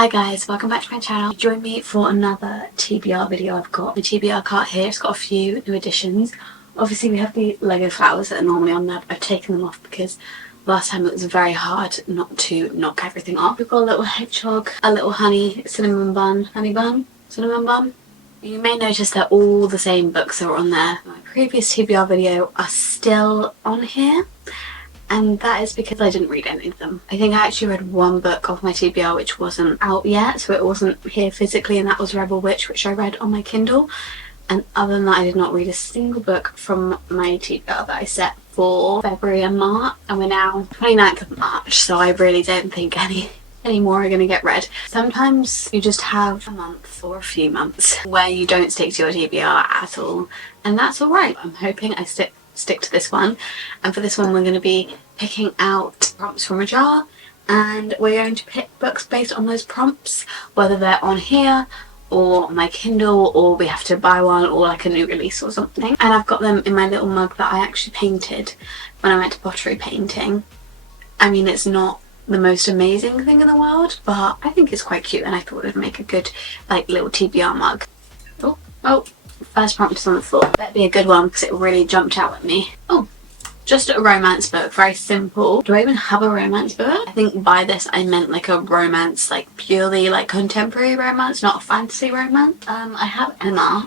Hi guys, welcome back to my channel. Join me for another TBR video. I've got my TBR cart here. It's got a few new additions. Obviously we have the Lego flowers that are normally on there, but I've taken them off because last time it was very hard not to knock everything off. We've got a little hedgehog, a little honey bun. You may notice that all the same books that were on there in my previous TBR video are still on here. And that is because I didn't read any of them. I think I actually read one book off my TBR which wasn't out yet, so it wasn't here physically, and that was Rebel Witch, which I read on my Kindle. And other than that, I did not read a single book from my TBR that I set for February and March. And we're now 29th of March, so I really don't think any more are going to get read. Sometimes you just have a month or a few months where you don't stick to your TBR at all, and that's alright. I'm hoping I stick to this one, and for this one we're going to be picking out prompts from a jar, and we're going to pick books based on those prompts, whether they're on here or my Kindle, or we have to buy one, or like a new release or something. And I've got them in my little mug that I actually painted when I went to pottery painting. I mean, it's not the most amazing thing in the world, but I think it's quite cute, and I thought it would make a good like little TBR mug. Oh, first prompt is on the floor. Better be a good one because it really jumped out at me. Oh, just a romance book, very simple. Do I even have a romance book? I think by this I meant like a romance, like purely like contemporary romance, not a fantasy romance. I have Emma.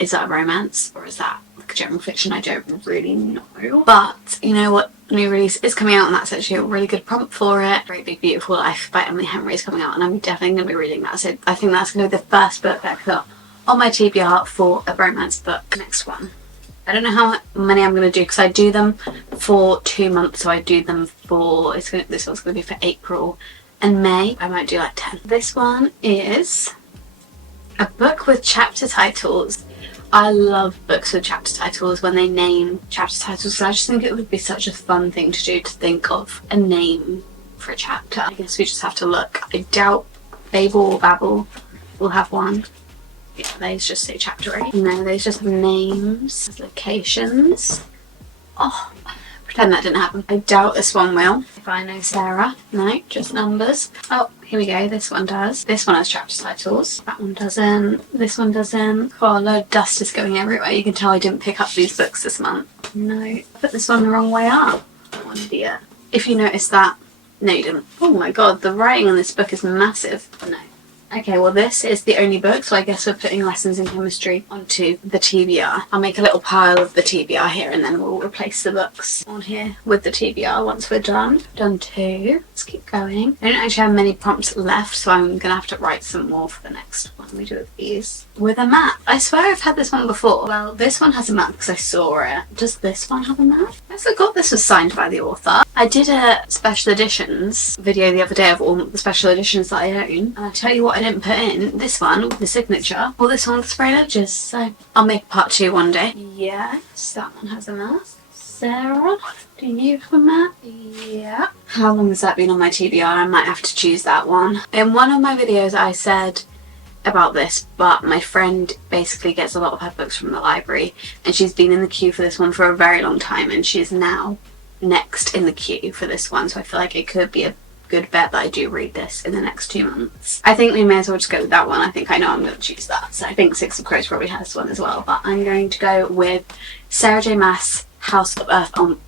Is that a romance or is that like a general fiction? I don't really know. But you know what new release is coming out, and that's actually a really good prompt for it. Great Big Beautiful Life by Emily Henry is coming out, and I'm definitely going to be reading that. So I think that's going to be the first book that I put on my TBR for a romance book. Next one. I don't know how many I'm going to do because I do them for 2 months, so I do them for, this one's going to be for April and May. I might do like 10. This one is a book with chapter titles. I love books with chapter titles when they name chapter titles, so I just think it would be such a fun thing to do, to think of a name for a chapter. I guess we just have to look. I doubt Babel or Babel will have one. Yeah, these just say chapter 8. No, these just have names, locations. Oh, pretend that didn't happen. I doubt this one will. If I know Sarah. No, just numbers. Oh, here we go. This one does. This one has chapter titles. That one doesn't. This one doesn't. Oh, a load of dust is going everywhere. You can tell I didn't pick up these books this month. No, I put this one the wrong way up. One idiot. If you noticed that. No, you didn't. Oh my god, the writing on this book is massive. No. Okay, well this is the only book, so I guess we're putting lessons in chemistry onto the TBR. I'll make a little pile of the TBR here, and then we'll replace the books on here with the TBR once we're done. Done 2. Let's keep going. I don't actually have many prompts left, so I'm gonna have to write some more for the next one we do with these. With a map. I swear I've had this one before. Well, this one has a map because I saw it. Does this one have a map? I forgot this was signed by the author. I did a special editions video the other day of all the special editions that I own, and I'll tell you what I didn't put in. This one with the signature, or this one with the spray edges, so I'll make part 2 one day. Yes, that one has a map. Sarah, do you have a map? Yeah. How long has that been on my TBR? I might have to choose that one. In one of my videos I said about this, but my friend basically gets a lot of her books from the library, and she's been in the queue for this one for a very long time, and she's now next in the queue for this one, so I feel like it could be a good bet that I do read this in the next 2 months. I think we may as well just go with that one. I think I know I'm going to choose that. So I think Six of Crows probably has one as well, but I'm going to go with Sarah J Maas' House of Earth and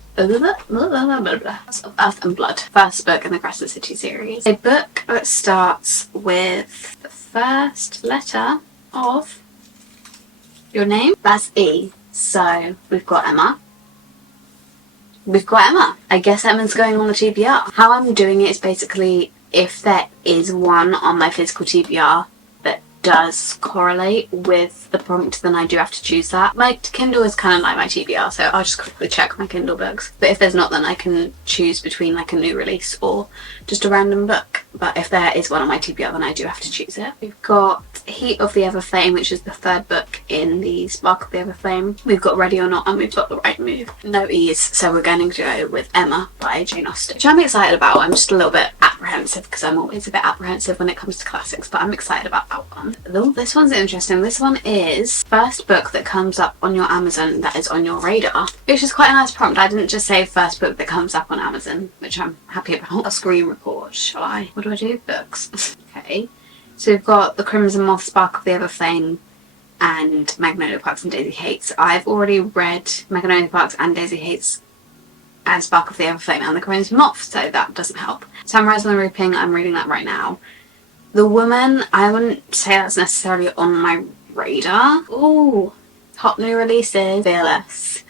Blood, first book in the Crescent City series. A book that starts with the first letter of your name. That's E. So we've got Emma. I guess Emma's going on the TBR. How I'm doing it is basically if there is one on my physical TBR that does correlate with the prompt, then I do have to choose that. My Kindle is kind of like my TBR, so I'll just quickly check my Kindle books. But if there's not, then I can choose between like a new release or just a random book. But if there is one on my TBR, then I do have to choose it. We've got Heat of the Everflame, which is the 3rd book in the Spark of the Everflame. We've got Ready or Not, and we've got The Right Move. No E's, so we're going to go with Emma by Jane Austen, which I'm excited about. I'm just a little bit apprehensive because I'm always a bit apprehensive when it comes to classics, but I'm excited about that one. Though this one's interesting. This one is first book that comes up on your Amazon that is on your radar, which is quite a nice prompt. I didn't just say first book that comes up on Amazon, which I'm happy about. I'll screen record, shall I? What do I do? Books. Okay. way. So we've got The Crimson Moth, Spark of the Everflame, and Magnolia Parks and Daisy Hates. I've already read Magnolia Parks and Daisy Hates and Spark of the Everflame and The Crimson Moth, so that doesn't help. Sunrise on the Reaping, I'm reading that right now. The Woman, I wouldn't say that's necessarily on my radar. Ooh, hot new releases. Fearless.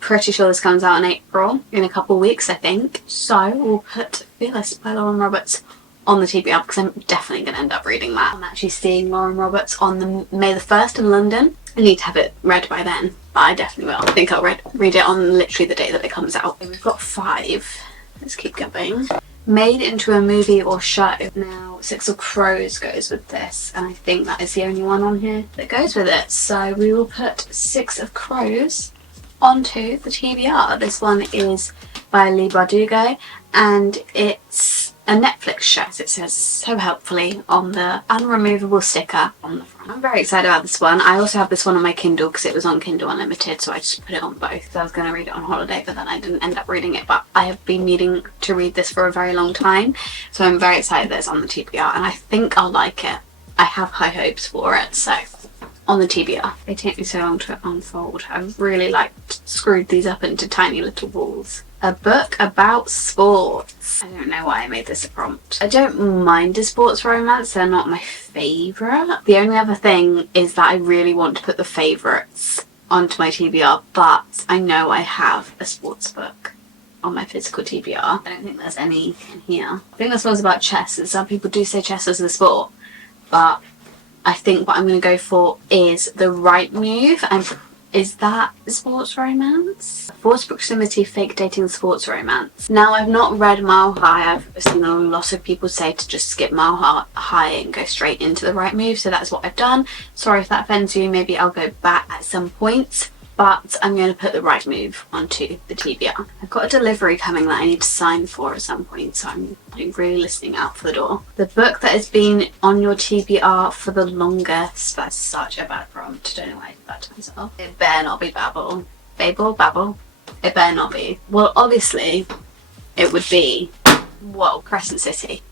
Pretty sure this comes out in April, in a couple of weeks I think. So we'll put Fearless by Lauren Roberts on the TBR because I'm definitely going to end up reading that. I'm actually seeing Lauren Roberts on the May the 1st in London. I need to have it read by then, but I definitely will. I think I'll read it on literally the day that it comes out. We've got 5. Let's keep going. Made into a movie or show. Now, Six of Crows goes with this, and I think that is the only one on here that goes with it. So we will put Six of Crows onto the TBR. This one is by Lee Bardugo, and it's a Netflix show, as it says so helpfully on the unremovable sticker on the front. I'm very excited about this one. I also have this one on my Kindle because it was on Kindle Unlimited, so I just put it on both. So I was going to read it on holiday, but then I didn't end up reading it. But I have been needing to read this for a very long time, so I'm very excited that it's on the TBR, and I think I'll like it. I have high hopes for it, so on the TBR. They take me so long to unfold. I've really screwed these up into tiny little balls. A book about sports. I don't know why I made this a prompt. I don't mind a sports romance, they're not my favourite. The only other thing is that I really want to put the favourites onto my TBR, but I know I have a sports book on my physical TBR. I don't think there's any in here. I think this one's about chess, and some people do say chess is a sport, but I think what I'm going to go for is The Right Move. And is that sports romance? Forced proximity, fake dating, sports romance. Now, I've not read Mile High. I've seen a lot of people say to just skip Mile High and go straight into The Right Move, so that's what I've done. Sorry if that offends you. Maybe I'll go back at some point, but I'm going to put The Right Move onto the TBR. I've got a delivery coming that I need to sign for at some point, so I'm really listening out for the door. The book that has been on your TBR for the longest. That's such a bad prompt. I don't know why I did that to myself. It better not be Babel. Babel? It better not be. Well, obviously, it would be, whoa, Crescent City.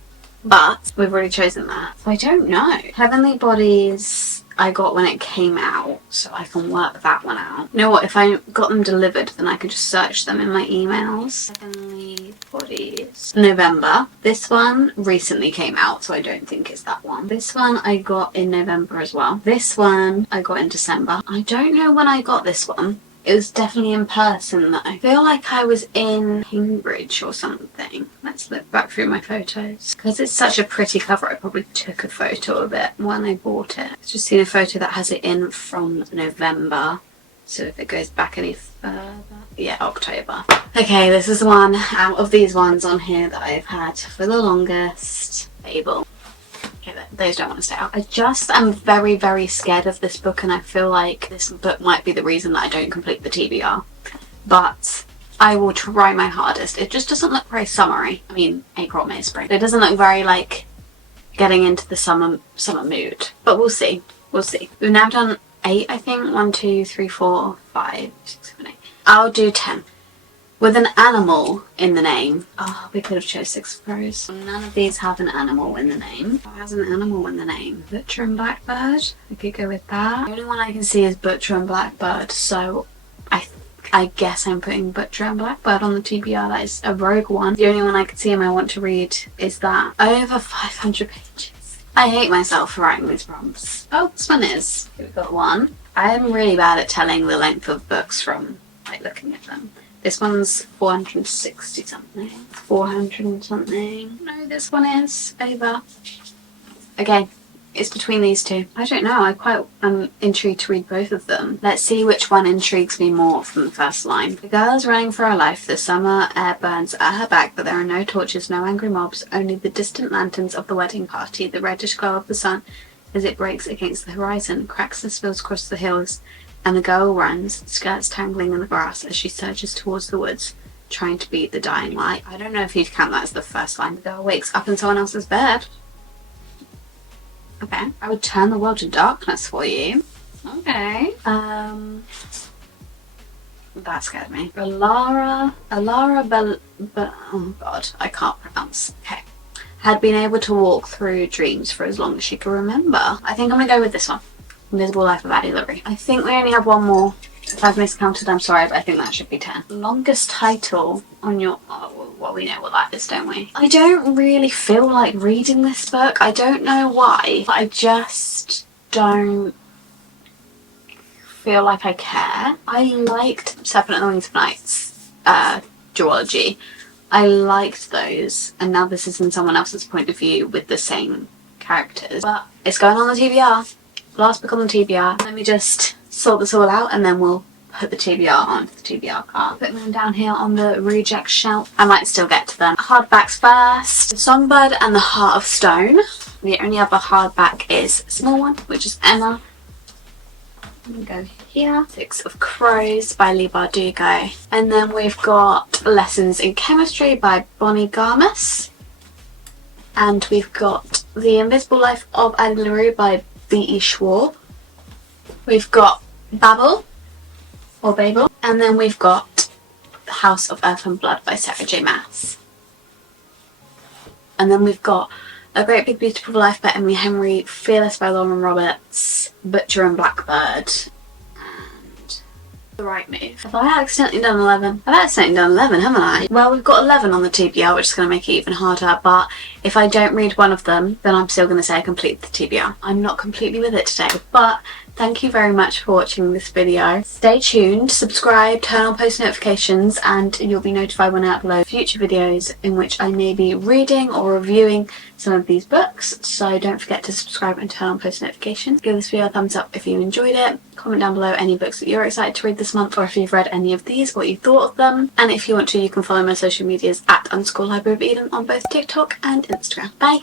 But we've already chosen that. So I don't know. Heavenly Bodies I got when it came out, so I can work that one out. You know what, if I got them delivered, then I could just search them in my emails. Heavenly Bodies. November. This one recently came out, so I don't think it's that one. This one I got in November as well. This one I got in December. I don't know when I got this one. It was definitely in person though. I feel like I was in Cambridge or something. Let's look back through my photos. Because it's such a pretty cover, I probably took a photo of it when I bought it. I've just seen a photo that has it in from November. So if it goes back any further, yeah, October. Okay, this is one out of these ones on here that I've had for the longest. Fable. Okay, those don't want to stay out. I just am very, very scared of this book, and I feel like this book might be the reason that I don't complete the TBR. But I will try my hardest. It just doesn't look very summery. I mean, April, May, spring. It doesn't look very getting into the summer mood. But we'll see. We'll see. We've now done 8, I think. 1, 2, 3, 4, 5, 6, 7, 8. I'll do 10. With an animal in the name. Oh, we could have chose Six of Crows. None of these have an animal in the name. What has an animal in the name? Butcher and Blackbird. I could go with that. The only one I can see is Butcher and Blackbird, so I guess I'm putting Butcher and Blackbird on the TBR. That is a rogue one. The only one I can see and I want to read is that. Over 500 pages. I hate myself for writing these prompts. Oh, this one is. Here we got one. I am really bad at telling the length of books from looking at them. This one's 460 something. 400 and something. No, this one is over. Okay, it's between these two. I don't know, I'm intrigued to read both of them. Let's see which one intrigues me more from the first line. The girl is running for her life. The summer air burns at her back, but there are no torches, no angry mobs, only the distant lanterns of the wedding party, the reddish glow of the sun as it breaks against the horizon, cracks and spills across the hills. And the girl runs, skirts tangling in the grass as she surges towards the woods, trying to beat the dying light. I don't know if you'd count that as the first line. The girl wakes up in someone else's bed. Okay. I would turn the world to darkness for you. Okay. That scared me. Oh god, I can't pronounce. Okay. had been able to walk through dreams for as long as she could remember. I think I'm gonna go with this one. Invisible Life of Addie LaRue. I think we only have one more. If I've miscounted, I'm sorry, but I think that should be 10. Longest title on your... Oh, well, we know what that is, don't we? I don't really feel like reading this book. I don't know why, but I just don't feel like I care. I liked Serpent and the Wings of Nights duology. I liked those, and now this is in someone else's point of view with the same characters. But it's going on the TBR. Last book on the TBR. Let me just sort this all out and then we'll put the TBR onto the TBR card. Putting them down here on the reject shelf. I might still get to them. Hardbacks first. The Songbird and the Heart of Stone. The only other hardback is a small one, which is Emma. I'm gonna go here. Six of Crows by Leigh Bardugo. And then we've got Lessons in Chemistry by Bonnie Garmus. And we've got The Invisible Life of Addie LaRue by B.E. Schwab. We've got Babel, or Babel, and then we've got The House of Earth and Blood by Sarah J. Maas. And then we've got A Great Big Beautiful Life by Emily Henry, Fearless by Lauren Roberts, Butcher and Blackbird, and The Right Move. Have I accidentally done 11? I've accidentally done 11, haven't I? Well, we've got 11 on the TBR, which is going to make it even harder, but if I don't read one of them, then I'm still going to say I complete the TBR. I'm not completely with it today, but thank you very much for watching this video. Stay tuned, subscribe, turn on post notifications, and you'll be notified when I upload future videos in which I may be reading or reviewing some of these books. So don't forget to subscribe and turn on post notifications. Give this video a thumbs up if you enjoyed it. Comment down below any books that you're excited to read this month, or if you've read any of these, what you thought of them. And if you want to, you can follow my social medias at _libraryofeden on both TikTok and Instagram. Bye!